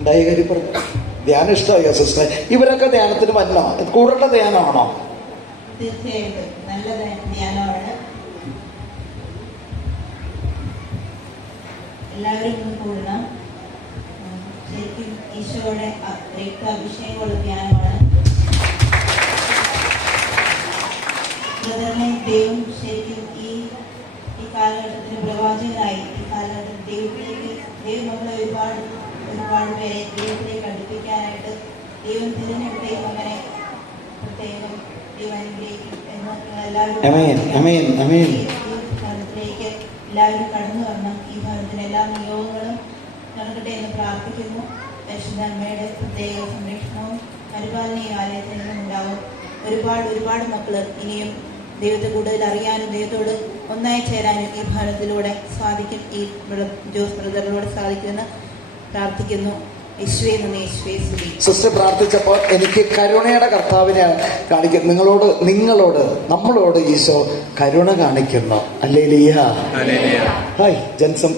ഉണ്ടായ കാര്യം പറഞ്ഞു. ധ്യാനം ഇഷ്ടമായോ സിസ്റ്റർ? ഇവരൊക്കെ ധ്യാനത്തിന് വന്നോ? കൂടുതലുള്ള ധ്യാനമാണോ? തീർച്ചയായിട്ടും നല്ല ധ്യാനമാണ്. എല്ലാവരും ഒന്ന് കൂടണം. ശരിക്കും ഈശോയുടെ അഭിഷേകമുള്ള ധ്യാനമാണ്. ബ്രദറിനെ ദൈവം ശരിക്കും ഈ കാലഘട്ടത്തിന് പ്രവാചകനായി, ഈ കാലഘട്ടത്തിൽ ദൈവം നമ്മളെ ഒരുപാട് പേരെ ദൈവത്തിലേക്ക് അടുപ്പിക്കാനായിട്ട് ദൈവം തിരഞ്ഞെടുത്തേക്കും. അങ്ങനെ പ്രത്യേകം ദൈവം അനുഗ്രഹിക്കും എന്ന് എല്ലാവരും ഭവനത്തിലേക്ക് എല്ലാവരും കടന്നു വരണം. ഈ ഭവനത്തിന് എല്ലാ നിയോഗങ്ങളും നടക്കട്ടെ എന്ന് പ്രാർത്ഥിക്കുന്നു. പരിശുദ്ധ അമ്മയുടെ പ്രത്യേക സംരക്ഷണവും പരിപാലനയും ആലയത്തിൽ നിന്നും ഉണ്ടാവും. ഒരുപാട് മക്കള് ഇനിയും ദൈവത്തെ കൂടുതൽ അറിയാനും ദൈവത്തോട് ഒന്നായി ചേരാനും ഈ ഭവനത്തിലൂടെ സാധിക്കും. ഈ ജോസ് ബ്രദറിലൂടെ സാധിക്കുമെന്ന് പ്രാർത്ഥിക്കുന്നു. സിസ്റ്റർ പ്രാർത്ഥിച്ചപ്പോൾ എനിക്ക് കരുണയുടെ കർത്താവിനെ കാണിക്കും. നിങ്ങളോട് നമ്മളോട് ഈശോ കരുണ കാണിക്കുന്നു. ഹല്ലേലൂയ. ഹായ് ജെൻസം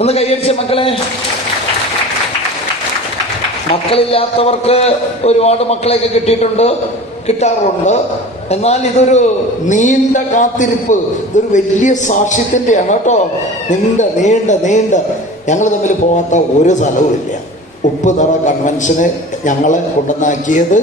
ഒന്ന് കൈയടിച്ച മക്കളെ. മക്കളില്ലാത്തവർക്ക് ഒരുപാട് മക്കളെയൊക്കെ കിട്ടാറുണ്ട്. എന്നാൽ ഇതൊരു നീണ്ട കാത്തിരിപ്പ്, ഇതൊരു വലിയ സാക്ഷ്യത്തിന്റെയാണ് കേട്ടോ. നീണ്ട ഞങ്ങൾ തമ്മിൽ പോകാത്ത ഒരു സ്ഥലവും ഇല്ല. ഉപ്പുതറ കൺവെൻഷന് ഞങ്ങളെ കൊണ്ടുവന്നാക്കിയത്